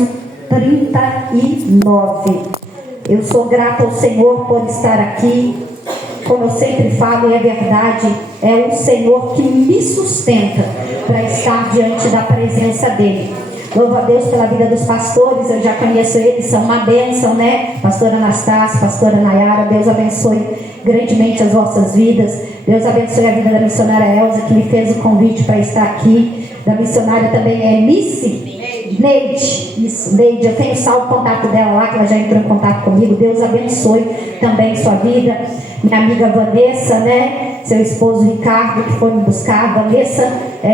verso 39. Eu sou grata ao Senhor por estar aqui. Como eu sempre falo, e é verdade, é o Senhor que me sustenta para estar diante da presença dEle. Louvo a Deus pela vida dos pastores, eu já conheço eles, são uma bênção, né? Pastora Anastácia, pastora Nayara, Deus abençoe grandemente as vossas vidas. Deus abençoe a vida da missionária Elza, que me fez o convite para estar aqui. Da missionária também é Neide. Isso, Neide, eu tenho salvo o contato dela lá, que ela já entrou em contato comigo. Deus abençoe também sua vida. Minha amiga Vanessa, né? Seu esposo Ricardo, que foi me buscar. Vanessa,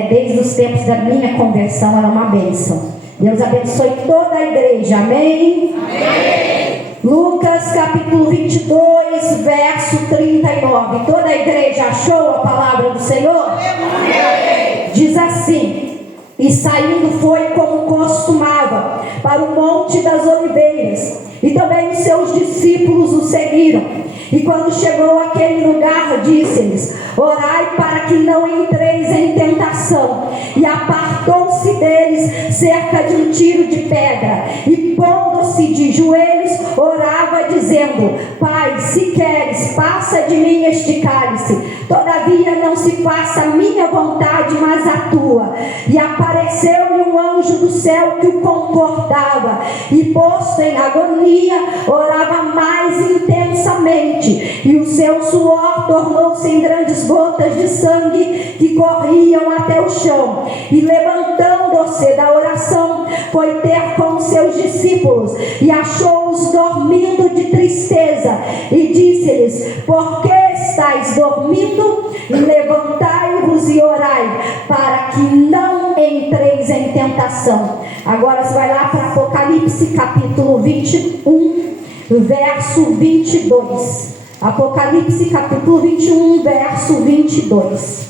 desde os tempos da minha conversão, ela é uma bênção. Deus abençoe toda a igreja, amém? Amém. Lucas capítulo 22, verso 39. Toda a igreja achou a palavra do Senhor? Amém. Diz assim: e saindo foi como costumava para o Monte das Oliveiras, e também os seus discípulos o seguiram. E quando chegou àquele lugar, disse-lhes: orai para que não entreis em tentação. E apartou-se deles cerca de um tiro de pedra, e pondo-se de joelhos, orava dizendo: Pai, se queres, passa de mim este cálice, todavia não se faça a minha vontade, mas a tua. E apareceu-lhe um anjo do céu que o confortava, e posto em agonia, orava mais intensamente, e o seu suor tornou-se em grandes gotas de sangue que corriam até o chão. E levantando-se da oração, foi ter com seus discípulos, e achou-os dormindo de tristeza, e disse-lhes: por que estáis dormindo? Levantai-vos e orai, para que não entreis em tentação. Agora você vai lá para Apocalipse capítulo 21, verso 22. Apocalipse capítulo 21, verso 22.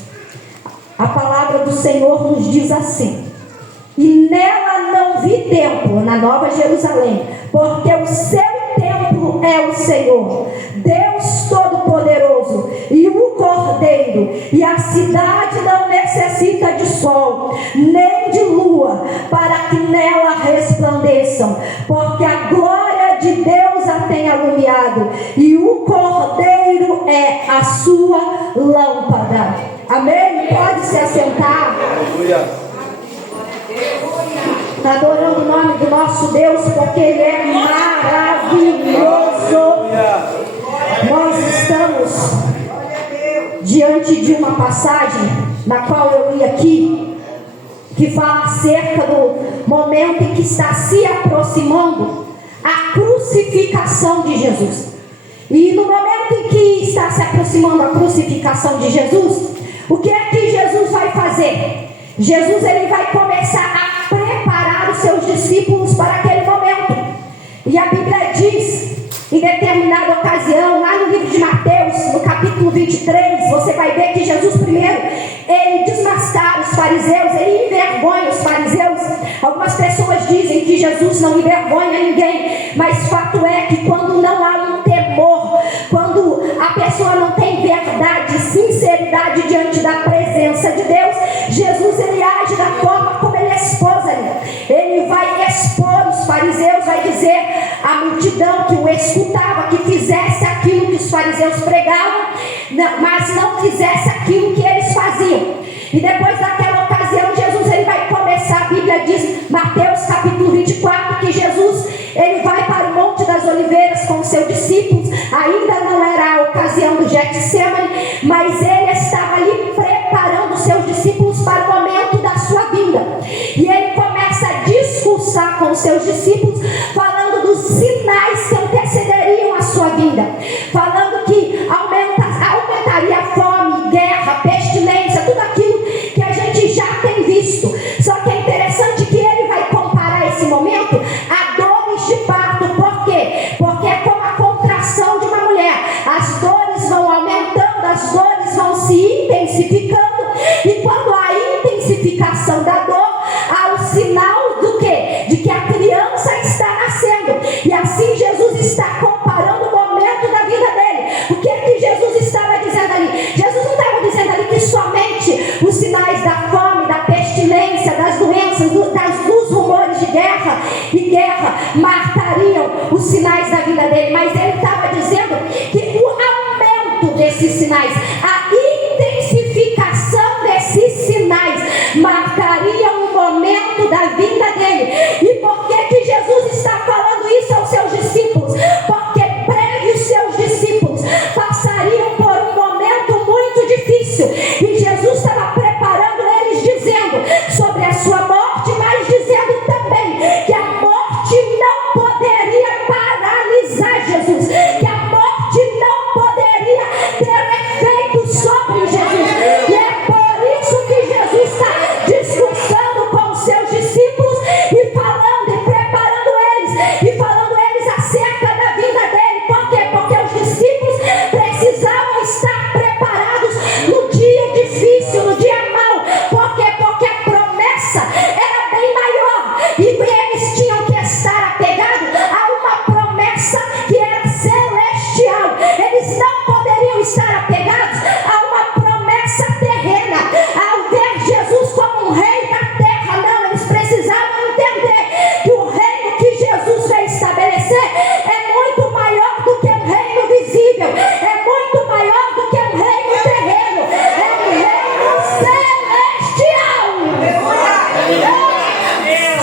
A palavra do Senhor nos diz assim: e nela não vi templo, na Nova Jerusalém, porque o seu templo é o Senhor, Deus Todo-Poderoso, e o Cordeiro, e a cidade não necessita de sol, nem de lua, para que nela resplandeçam, porque a glória de Deus a tem alumiado, e o Cordeiro é a sua lâmpada. Amém? Pode se assentar. Aleluia. Adorando o nome do nosso Deus, porque Ele é maravilhoso. Nós estamos diante de uma passagem na qual eu li aqui, que fala acerca do momento em que está se aproximando a crucificação de Jesus. E no momento em que está se aproximando a crucificação de Jesus, o que é que Jesus vai fazer? Jesus ele vai começar a preparar os seus discípulos para aquele momento. E a Bíblia diz, em determinada ocasião, lá no livro de Mateus, no capítulo 23, você vai ver que Jesus primeiro, ele desmascara os fariseus, ele envergonha os fariseus. Algumas pessoas dizem que Jesus não envergonha ninguém, mas fato é que quando não há um temor, quando a pessoa não tem verdade, sinceridade diante da presença de Deus, Jesus ele age da forma como ele expôs ali. Ele vai expor os fariseus, vai dizer à multidão que o escutava que fizesse aquilo que os fariseus pregavam, mas não fizesse aquilo que eles faziam. E depois daquela ocasião, Jesus ele vai começar, a Bíblia diz, Mateus capítulo 24, que Jesus ele vai para o Monte das Oliveiras com os seus discípulos. Ainda não era a ocasião do Getsemane, mas ele estava ali preparando os seus discípulos para o momento da sua vinda. E ele começa a discursar com os seus discípulos, falando dos sinais que antecederiam a sua vinda, falando que aumentaria a fome, guerra, pestilência, tudo aquilo que a gente já tem visto. Só que é interessante que ele vai comparar esse momento a dores de parto. Por quê? Porque é como a contração de uma mulher. As dores vão aumentando, as dores vão se intensificando, e quando há intensificação da dor, há o sinal do quê? De que a criança está nascendo. E assim Jesus está comparando o momento da vida dele. O que é que Jesus estava dizendo ali? Jesus não estava dizendo ali que somente os sinais da fome, da pestilência, das doenças, dos rumores de guerra e guerra matariam os sinais da vida dele, mas ele estava dizendo que o aumento desses sinais, a intensificação desses sinais marcariam o momento da vinda dele. E por que Jesus está falando isso aos seus discípulos? Porque breve os seus discípulos passariam por um momento muito difícil, e Jesus estava preparando eles, dizendo sobre a sua morte, mas dizendo também que a morte não poderia paralisar Jesus, que a morte não poderia ter efeito sobre Jesus. E é por isso que Jesus está discursando com os seus discípulos e falando e preparando eles, e falando eles acerca da vinda dele. Por quê? Porque os discípulos precisavam estar preparados no dia difícil, no dia mau. Por quê? Porque a promessa era bem maior, e eles tinham que estar apegados a uma promessa que era celestial. Eles não poderiam estar apegados a uma promessa terrena, ao ver Jesus como um rei da terra. Não, eles precisavam entender que o reino que Jesus veio estabelecer é muito maior do que um reino visível, é muito maior do que um reino terreno, é um reino celestial.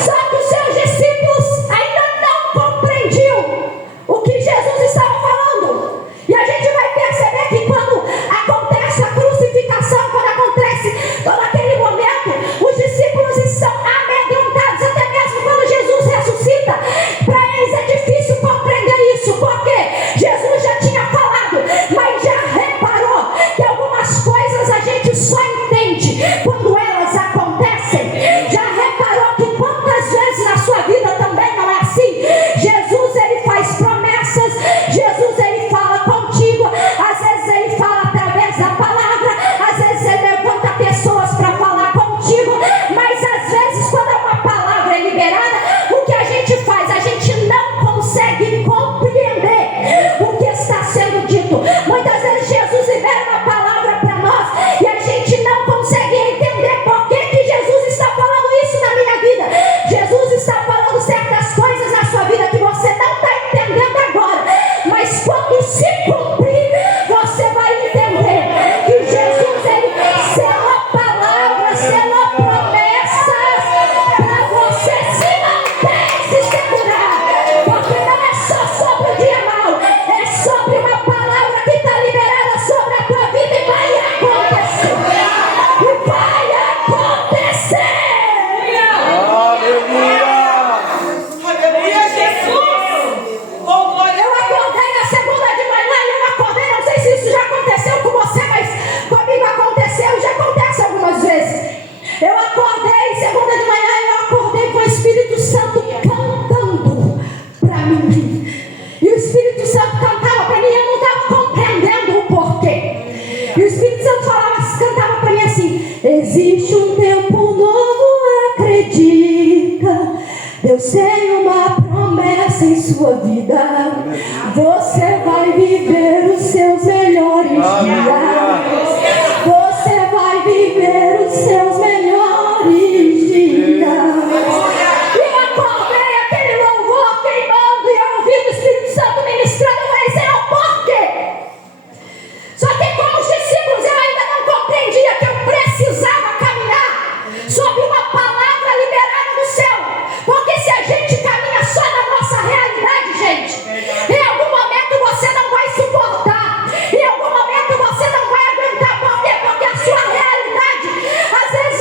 Só que os seus discípulos ainda não compreendiam o que Jesus estava falando. E a gente vai perceber que quando acontece a crucificação, quando acontece todo aquele momento, os discípulos estão amedrontados. Até mesmo quando Jesus ressuscita, para eles é difícil compreender isso. Porque Jesus já tinha falado, mas já reparou que algumas coisas a gente só entende quando elas acontecem? Já reparou que quantas vezes na sua vida também não é assim? Jesus, ele faz promessas, Jesus, ele fala contigo, às vezes ele fala através da palavra, às vezes ele levanta pessoas para falar contigo, mas às vezes quando uma palavra é liberada, o que a gente faz? A gente não consegue compreender o que está sendo dito. Muitas vezes Jesus libera uma palavra para nós e a gente não consegue entender por que Jesus está falando isso na minha vida. Jesus está falando certas coisas na sua vida que você não está entendendo agora, mas quando se cumprir, você vai entender que Jesus, ele sela palavras, sela promessas para você se manter e se segurar. Porque não é só sobre o dia mau, é sobre uma palavra que está liberada sobre a tua vida e vai acontecer. E vai acontecer. Aleluia, Jesus! Oh, glória Eu acordei na segunda de manhã e eu acordei, não sei se isso já aconteceu com você, mas comigo aconteceu e já acontece algumas vezes. Eu acordei segunda de manhã e eu acordei com o Espírito Santo cantando para mim. E o Espírito Santo cantava para mim e eu não estava compreendendo o porquê. E o Espírito Santo cantava para mim assim: existe um tempo novo, acredita. Deus tem uma promessa em sua vida. Você vai viver os seus melhores dias. Você vai viver os seus melhores dias. E eu acordei aquele louvor queimando e eu ouvi o Espírito Santo ministrando. Eu falei: Senhor, por quê? Só que como os discípulos eu ainda não compreendia que eu precisava caminhar sobre uma palavra liberada do céu. Porque se a gente caminha só na nossa realidade, gente, em algum momento você não vai suportar, em algum momento você não vai aguentar. Por quê? Porque a sua realidade às vezes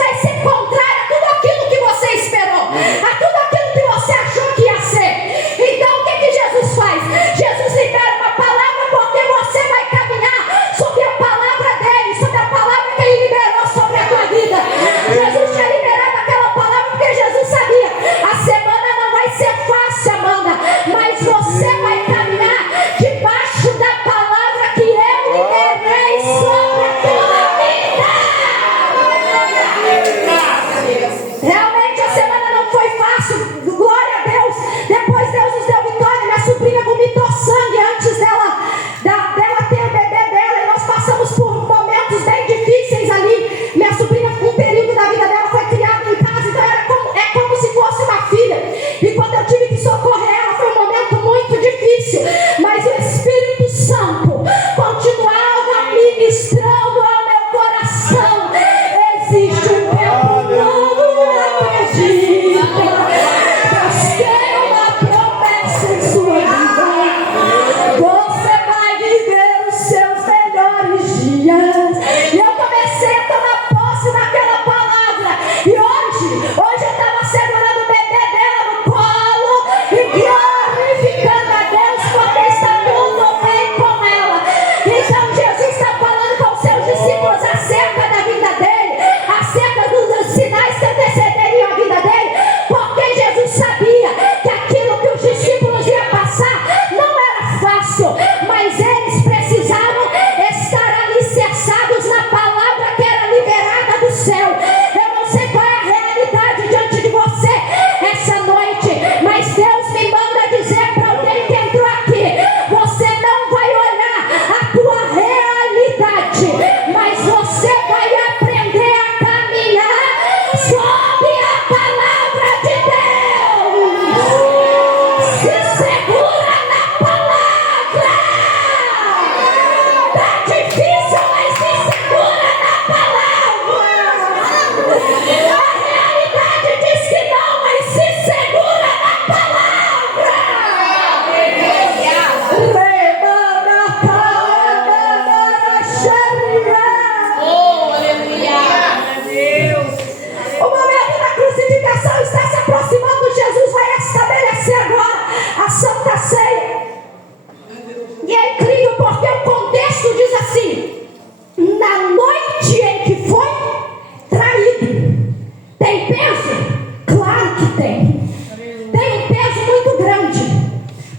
e glorificando a Deus, porque está tudo bem com ela. Então Jesus está falando com os seus discípulos acerca da vida dele, acerca dos sinais que antecederiam a vida dele, porque Jesus sabia que aquilo que os discípulos iam passar não era fácil, mas eles precisavam estar alicerçados na palavra que era liberada do céu. Eu não sei qual é a realidade diante de você essa noite, mas Deus me manda dizer para alguém que entrou aqui: você não vai olhar a tua realidade, mas você vai aprender a caminhar sob a palavra de Deus. Se segura na palavra. Tá difícil, mas se segura na palavra. A realidade diz que não, mas se segura na palavra. O momento da crucificação está se aproximando. Jesus vai estabelecer agora a Santa Ceia. E é incrível porque o contexto diz assim: na noite em que foi traído. Tem peso? Claro que tem. Tem um peso muito grande,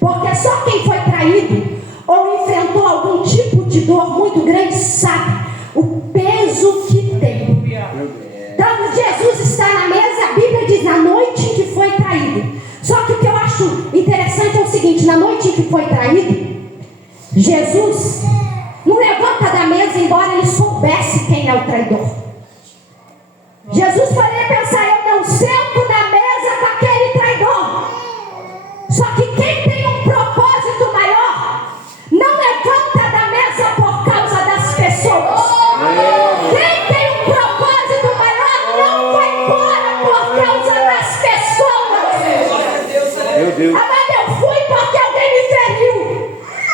porque só quem foi traído ou enfrentou algum tipo de dor muito grande sabe o peso que tem. Então Jesus está na mesa, a Bíblia diz na noite em que foi traído. Só que o que eu acho interessante é o seguinte: na noite em que foi traído, Jesus não levanta da mesa embora ele soubesse quem é o traidor. Jesus poderia pensar: eu não sento na mesa com aquele traidor. Só que quem tem um propósito maior não levanta da mesa por causa das pessoas. Quem tem um propósito maior não vai embora por causa das pessoas. Meu Deus. Amado, eu fui porque alguém me feriu.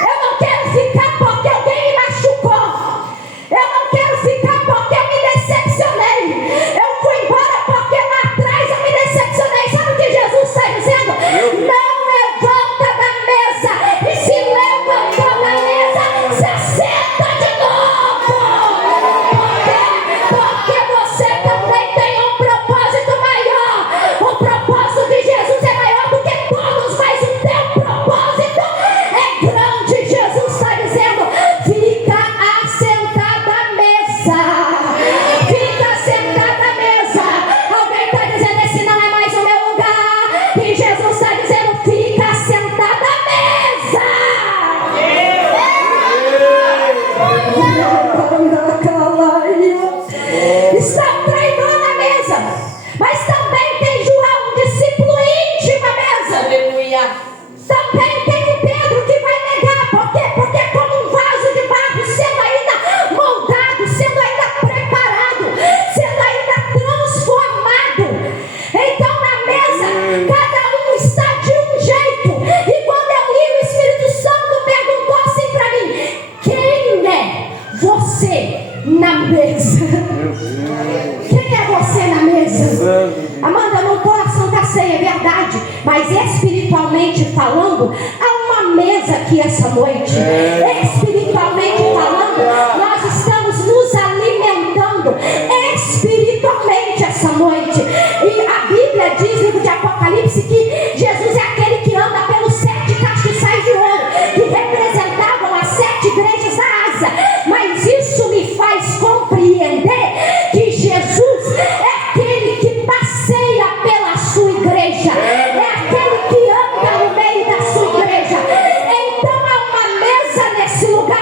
Eu não quero ficar porque alguém me machucou. Eu não quero ficar porque eu me decepcionei. Eu fui embora porque lá atrás eu me decepcionei. Sabe o que Jesus está dizendo? Não levanta da mesa. E se levantou da mesa, se senta de novo. Porque você também tem um propósito maior. O propósito de Jesus é maior do que todos, mas o teu propósito é grande. Jesus está dizendo: fica assentada à mesa. Fica assentada à mesa. Alguém está dizendo: esse não é mais o meu lugar. E Jesus está dizendo: fica assentada à mesa. Está o traidor na mesa, mas também tem João, um discípulo íntimo à mesa. Também tem o Pedro que vai negar. Por quê? Porque é como um vaso de barro, sendo ainda moldado, sendo ainda preparado, sendo ainda transformado. Então na mesa, cada um está de um jeito. E quando eu li, o Espírito Santo perguntou assim para mim: quem é você na mesa? Quem é você na mesa? Amanda, eu não estou na Santa Ceia, é verdade, mas espiritualmente falando, há uma mesa aqui essa noite. Espiritualmente falando, nós estamos nos alimentando espiritualmente essa noite. E a Bíblia diz no livro de Apocalipse que Jesus é aquele que anda pelos 7 castiçais de ouro, que representavam as 7 igrejas da Ásia. Mas isso me faz compreender que Jesus é aquele que passeia pela sua igreja, é aquele que anda no meio da sua igreja. Então há uma mesa nesse lugar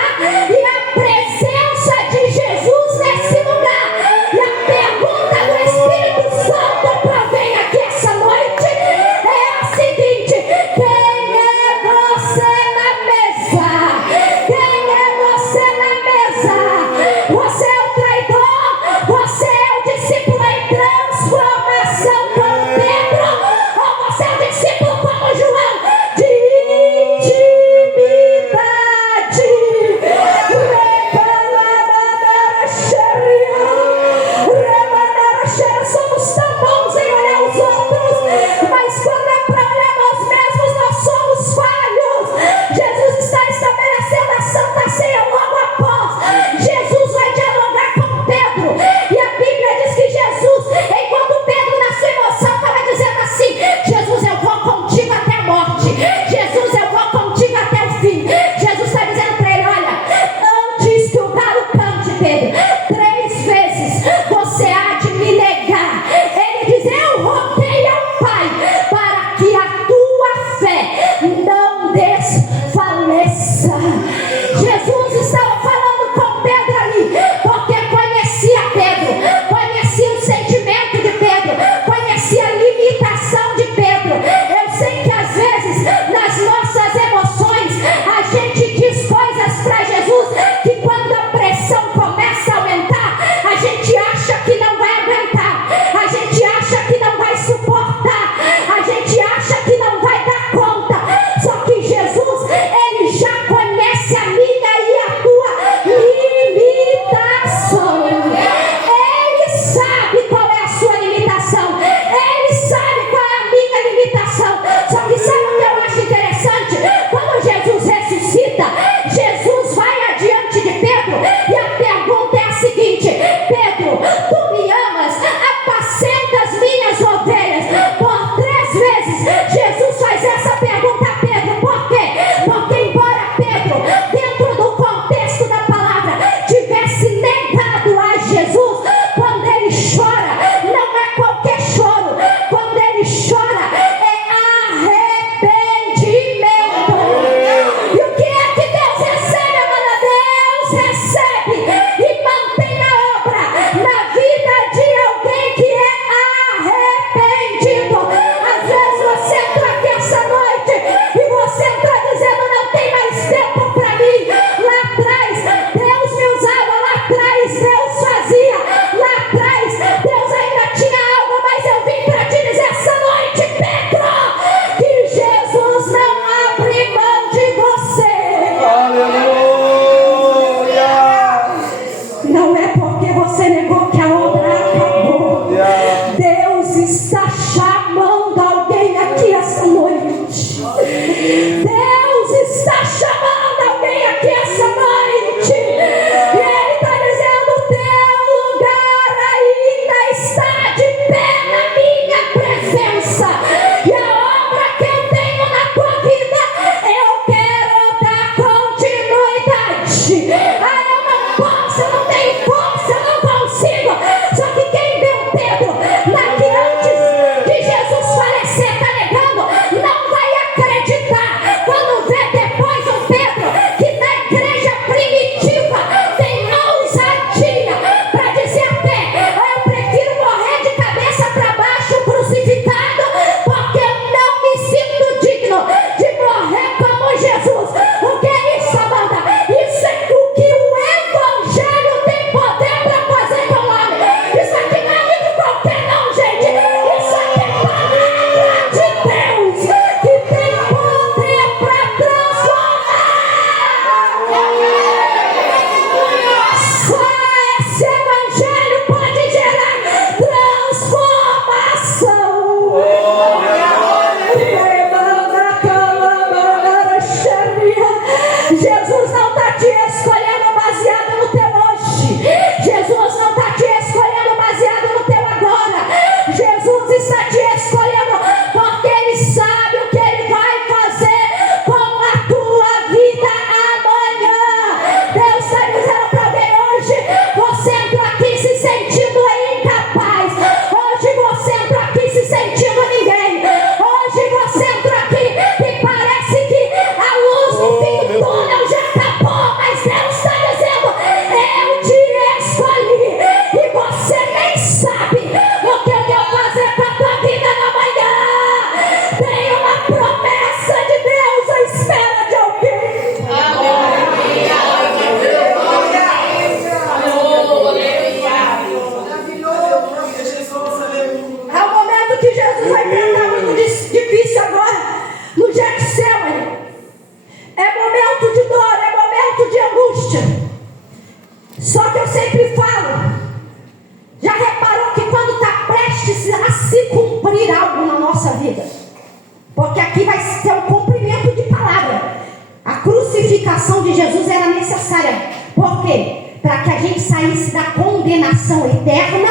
vai ter um cumprimento de palavra. A crucificação de Jesus era necessária. Por quê? Para que a gente saísse da condenação eterna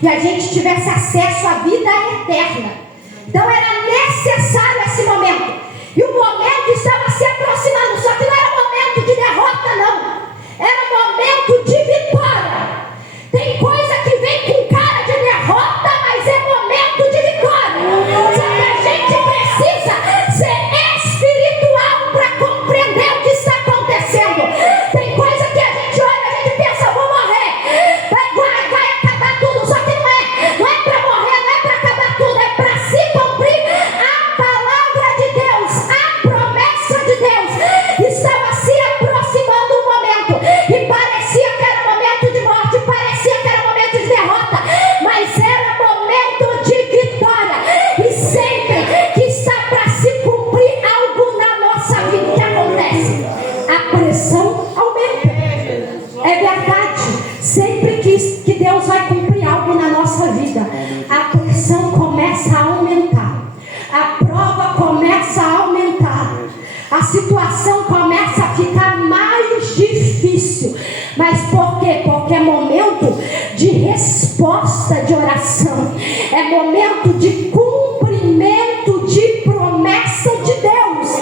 e a gente tivesse acesso à vida eterna. Então era necessário esse momento. E o momento estava se aproximando. Só que não era momento de derrota, não. Era momento de vitória. Tem coisa que vem com cara de derrota, mas é momento de vitória. Só que a gente precisa ser espiritual para compreender o que está acontecendo. Tem coisa que a gente olha, a gente pensa, vou morrer, vai acabar tudo. Só que não é para morrer, não é para acabar tudo, é para se cumprir a palavra de Deus, a promessa de Deus. Estava se aproximando um momento e parecia que era momento de morte, parecia que era momento de derrota, mas era momento de vitória. E sempre que está para se cumprir algo na nossa vida, o que acontece? A pressão aumenta. É verdade. Sempre que Deus vai cumprir algo na nossa vida, a pressão começa a aumentar, a prova começa a aumentar, a situação começa a ficar mais difícil. Mas por quê? Porque é momento de resposta de oração, é momento de cumprimento de promessa de Deus.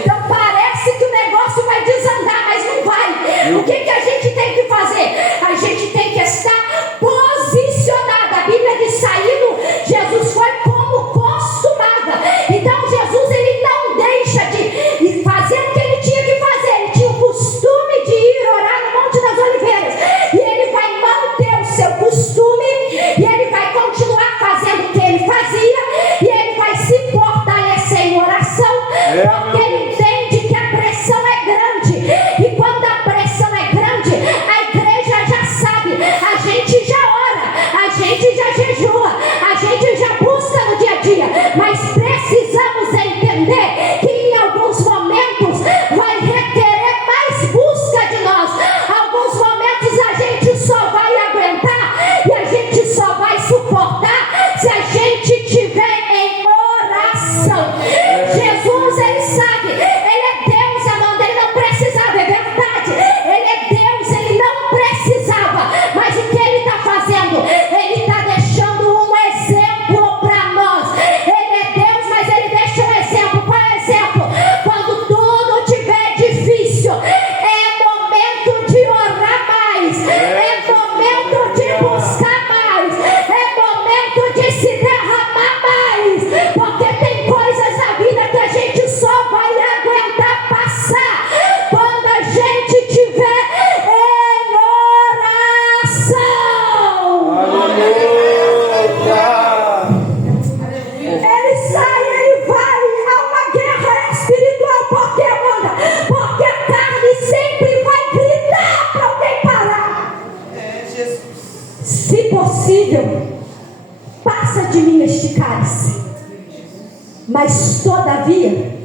Então parece que o negócio vai desandar, mas não vai. O que a gente tem que fazer? A gente tem que estar posicionado. A Bíblia diz: saindo, Jesus foi como costumava. Então Jesus, ele não deixa de fazer o que ele tinha que fazer. Ele tinha o costume de ir orar no Monte das Oliveiras, e ele vai manter o seu costume, e ele vai continuar fazendo o que ele fazia, e ele vai se fortalecer em oração, porque ele entende que a pressão é grande. E quando a pressão é grande, a igreja já sabe, a gente já ora, a gente já jejua, a gente já busca no dia a dia, mas precisamos entender que em alguns momentos vai requerer mais busca de nós. Alguns momentos a gente só vai aguentar e a gente só vai suportar se a gente tiver em oração. Jesus, ele sabe, ele é Deus, amado, ele não precisava, é verdade, ele é Deus, ele não precisava, mas o que ele está fazendo? Ele está deixando um exemplo para nós. Ele é Deus, mas ele deixa um exemplo. Qual é o exemplo? Quando tudo estiver difícil, é momento de orar mais, é momento de buscar mais, é momento de se derramar mais, porque tem coisas na vida que a gente só vai aguentar passar quando a gente tiver em oração. Ele sai, ele vai a uma guerra espiritual. Por que, Amanda? Porque a carne sempre vai gritar para alguém parar. Se possível, passa de mim este cálice, mas todavia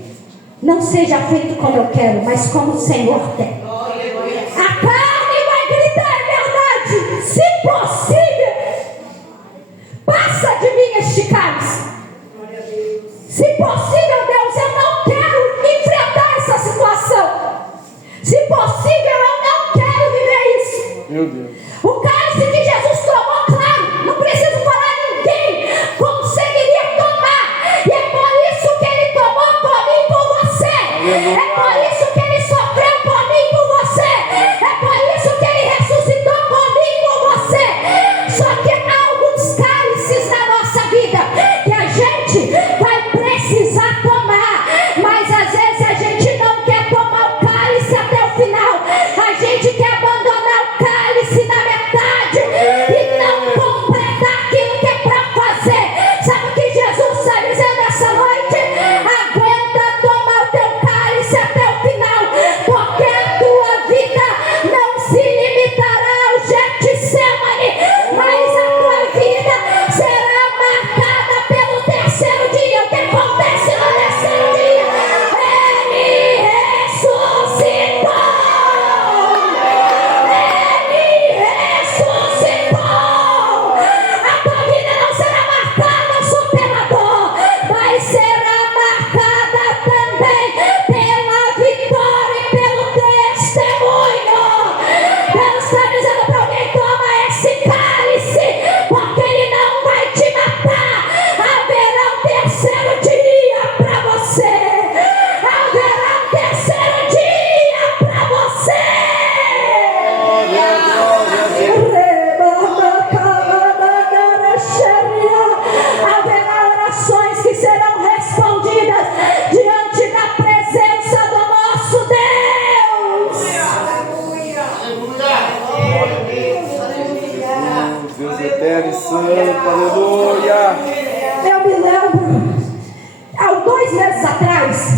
não seja feito como eu quero, mas como o Senhor quer. A carne vai gritar, é verdade. Se possível, passa de mim este cálice. Se possível, Deus, eu não quero enfrentar essa situação. Se possível, eu não quero viver isso. Meu Deus. O cálice que Jesus tomou, claro, não preciso falar a ninguém, conseguiria tomar. E é por isso que ele tomou por mim e por você. É por isso que ele sofreu por mim e por você. É por isso que ele ressuscitou por mim e por você. Só que há alguns cálices na nossa vida que a gente vai precisar tomar, mas às vezes a gente não quer tomar o cálice até o final. A gente quer abandonar o cálice na metade e não completar aquilo que é para fazer. Sabe o que Jesus está dizendo essa noite? Aguenta tomar o teu cálice até o atrás,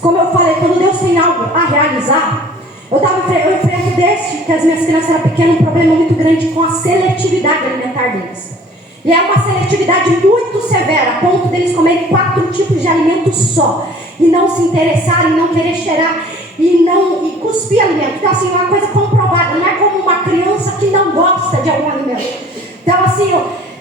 como eu falei, quando Deus tem algo a realizar, eu enfrento desde que as minhas crianças eram pequenas um problema muito grande com a seletividade alimentar deles. E é uma seletividade muito severa, a ponto deles comerem 4 tipos de alimento só. E não se interessarem, não querer cheirar e cuspir alimento. Então assim, é uma coisa comprovada, não é como uma criança que não gosta de algum alimento. Então assim,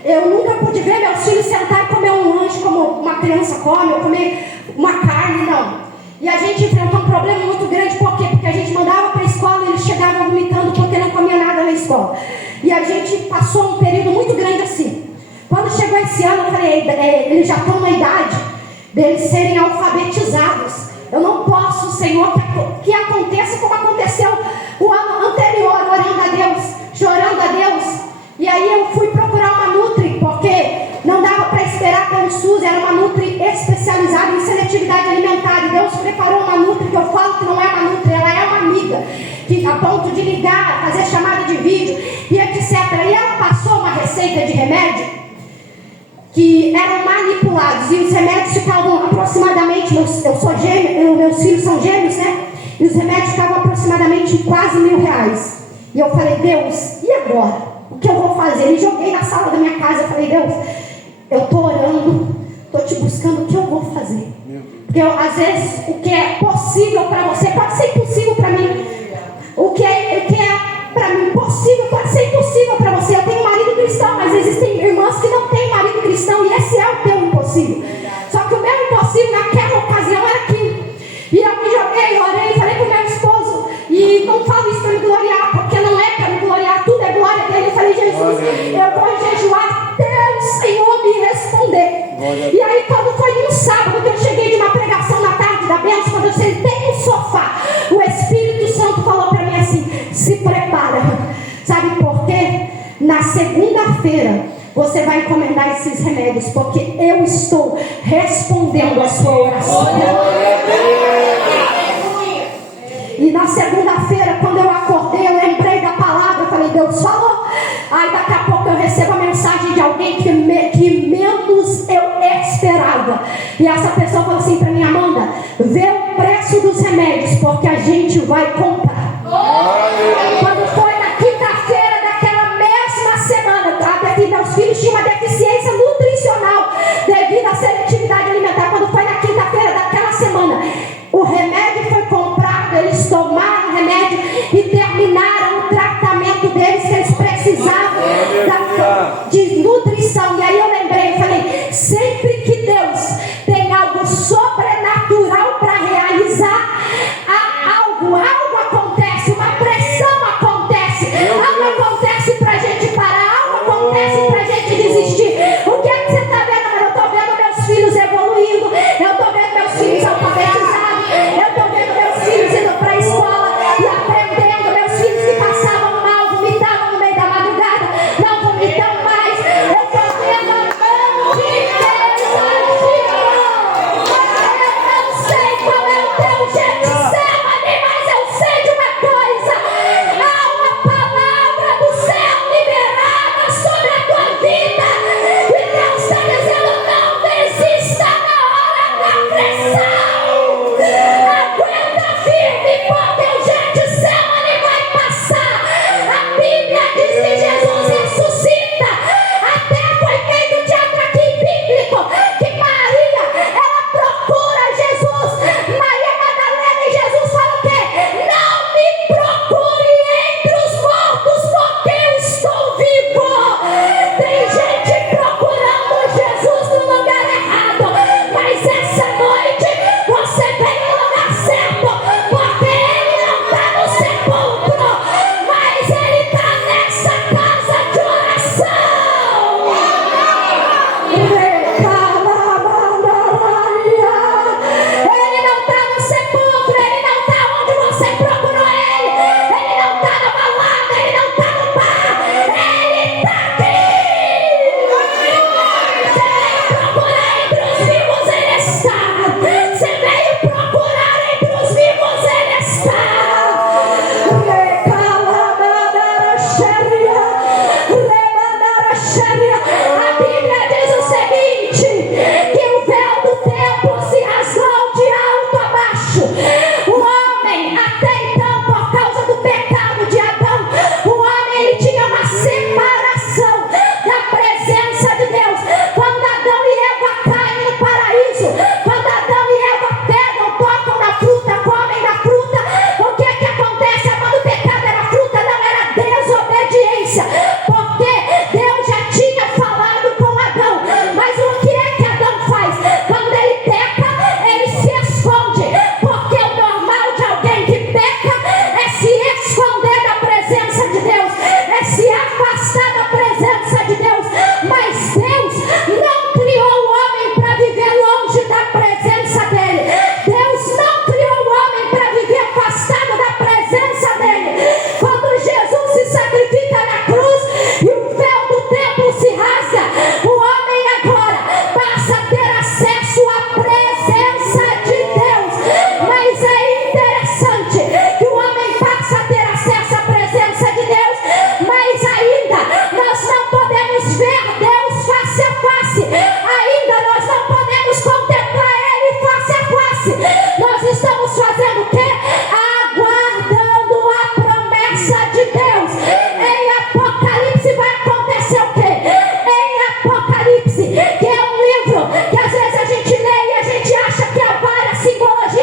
eu nunca pude ver meus filhos sentar e comer um lanche como uma criança come, ou comer uma carne, não. E a gente enfrentou um problema muito grande, por quê? Porque a gente mandava para a escola e eles chegavam vomitando porque não comia nada na escola. E a gente passou um período muito grande assim. Quando chegou esse ano, eu falei, eles já estão na idade deles serem alfabetizados. Eu não posso, Senhor, que aconteça como aconteceu o ano anterior, orando a Deus, chorando a Deus. E aí eu fui procurar uma Nutri, porque não dava para esperar ter um SUS, era uma Nutri especializada em seletividade alimentar. E Deus preparou uma Nutri, que eu falo que não é uma Nutri, ela é uma amiga, que a ponto de ligar, fazer chamada de vídeo e etc. E ela passou uma receita de remédio que eram manipulados, e os remédios ficavam aproximadamente, meus filhos são gêmeos, né? E os remédios ficavam aproximadamente quase R$1.000. E eu falei, Deus, e agora? O que eu vou fazer? E joguei na sala da minha casa, eu falei, Deus, eu estou orando, estou te buscando, o que eu vou fazer? Porque às vezes o que é possível para você pode ser impossível para mim. O que é para mim possível pode ser impossível para você. Eu tenho um marido cristão, mas existem irmãs que não têm marido cristão, e esse é o teu impossível. Só que o meu impossível naquela ocasião era aquilo. E eu me joguei, orei, falei com o meu esposo, e não falo isso para me gloriar, porque não é para me gloriar, tudo é glória dele. Eu falei, Jesus, eu vou jejuar até o Senhor me responder. E aí quando foi no sábado que eu cheguei de uma pregação na tarde da bênção, quando eu sentei no sofá, o Espírito Santo falou para mim assim, se prepara. Sabe por quê? Na segunda-feira você vai encomendar esses remédios, porque eu estou respondendo a sua oração. E na segunda-feira, quando eu acordei, eu lembrei da palavra, eu falei, Deus falou. Aí daqui a pouco eu recebo a mensagem de alguém que menos eu esperava. E essa pessoa falou assim para mim, Amanda, vê o preço dos remédios, porque a gente vai comprar. Quando foi na quinta-feira daquela mesma semana, meus filhos tinham uma deficiência nutricional devido à seletividade alimentar. Quando foi na quinta-feira daquela semana, o remédio foi comprado, eles tomaram o remédio e terminaram o tratamento deles, que eles precisavam de nutrição. E aí eu lembrei, eu falei, sempre que Deus tem algo sobrenatural para realizar, algo acontece.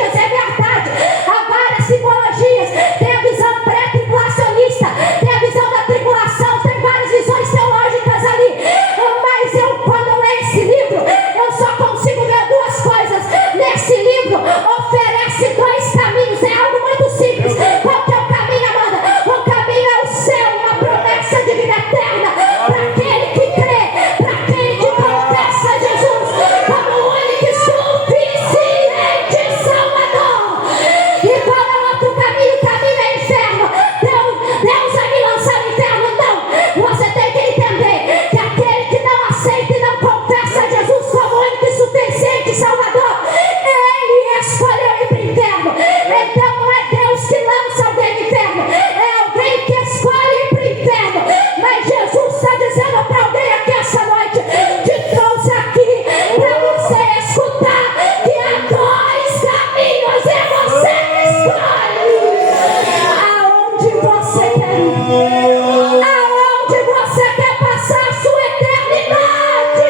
simbologias, é verdade. Há várias simbologias. Tem a visão pré-tribulacionista, tem a visão da tribulação, tem várias visões teológicas ali. Mas eu, quando eu leio esse livro, eu só consigo ver duas coisas. Nesse livro, oferece dois caminhos. É algo muito simples. Qual que é o caminho, Amanda? O caminho é o céu, uma promessa de vida eterna para aquele que crê, para aquele que confessa Jesus como o único e suficiente Salvador. E qual é o outro caminho? O caminho é inferno. Deus vai me lançar no inferno? Não. Você tem que entender que aquele que não aceita e não confessa Jesus como o único e suficiente Salvador, ele escolheu ir para o inferno. Então não é Deus que lança alguém no inferno, é alguém que escolhe ir para o inferno. Mas Jesus está dizendo para alguém aqui essa noite: te trouxe aqui para você escutar que há dois caminhos e você escolhe aonde você quer ir, aonde você quer passar a sua eternidade.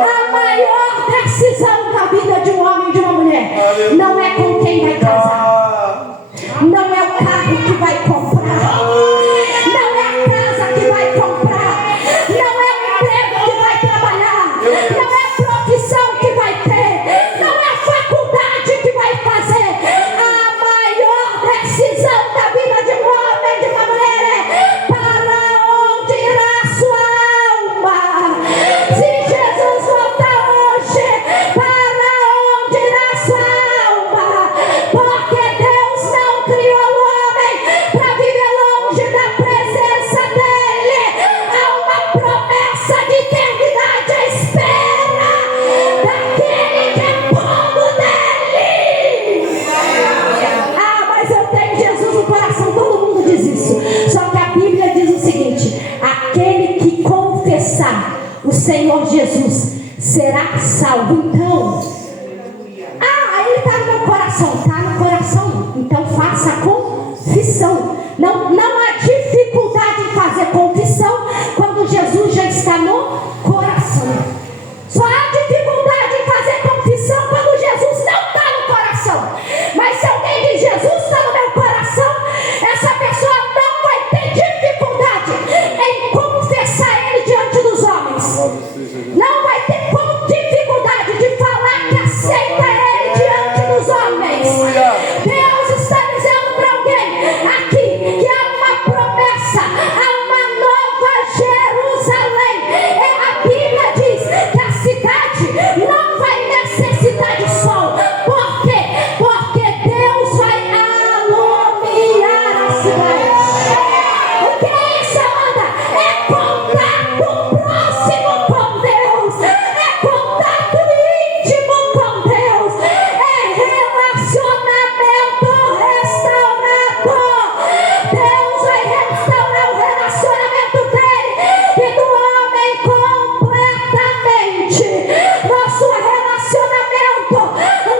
A maior decisão da vida de um homem e de uma mulher não é com quem vai casar, não é o carro que vai comprar, não é a casa que vai comprar, não é o emprego que vai trabalhar, não é a profissão que vai ter, não é a faculdade que vai fazer. A maior decisão da vida de um homem e de uma mulher é para onde irá a sua alma. Se Jesus voltar hoje, para onde irá a sua alma? Porque Deus não criou o homem para viver longe da presença dele. Há uma promessa de eternidade à espera daquele que é povo dele. Mas eu tenho Jesus no coração. Todo mundo diz isso. Só que a Bíblia diz o seguinte: aquele que confessar o Senhor Jesus será salvo. Então, ele está no meu coração. Está no coração. Então faça confissão. Não há dificuldade em fazer confissão quando Jesus já está no coração. Só há dificuldade em fazer confissão quando Jesus não está no coração. Mas se alguém diz: Jesus está no meu coração, essa pessoa não vai ter dificuldade em confessar ele diante dos homens. Não vai ter dificuldade de falar que aceita ele diante dos homens. Deus está dizendo para alguém aqui que há uma promessa, há uma nova Jerusalém. A Bíblia diz que a cidade não vai necessitar de sol. Por quê? Porque Deus vai alumiar a cidade. O que é isso, Amanda? É contato próximo com Deus, é contato íntimo com Deus, é relacionamento restaurador. Deus vai restaurar o relacionamento dele e do homem completamente. Nosso relacionamento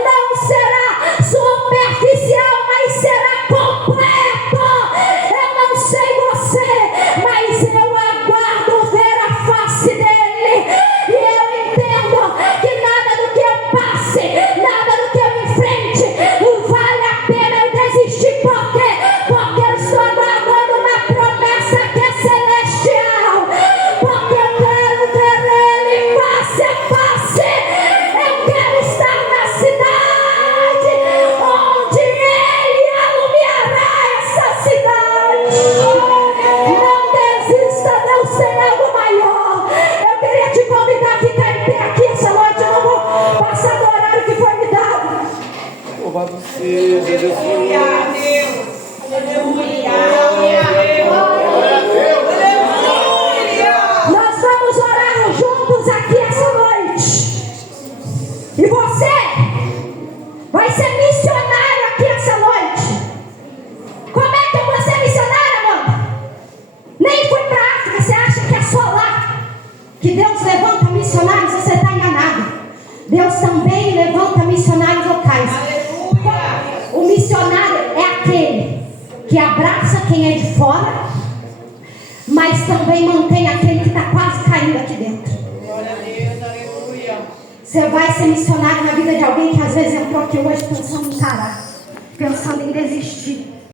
não será superficial, mas será completo. Eu não sei você, mas eu aguardo ver a face dele. E eu entendo que nada do que eu passe, nada do que eu enfrente, vale a pena eu desistir. Por quê? Porque eu estou aguardando uma promessa que é celestial. Porque eu quero ver ele face a face. Eu quero estar na cidade onde ele alumiará essa cidade. Não desista, Deus tem algo maior. Eu queria te convidar a ficar em pé aqui essa noite. Eu não vou passar do horário que foi me dado. Louvado seja Jesus. Nós vamos orar juntos aqui essa noite. E você vai ser missionário aqui essa noite. Como é que eu vou ser missionário, Amanda? Nem fui para a África. Você acha que é só lá que Deus levanta missionários? Você está enganado. Deus também levanta missionários locais. O missionário é aquele que abraça quem é de fora, mas também mantém aquele que está quase caindo aqui dentro. Você vai ser missionário na vida de alguém que às vezes entrou aqui hoje pensando em parar, pensando em desistir.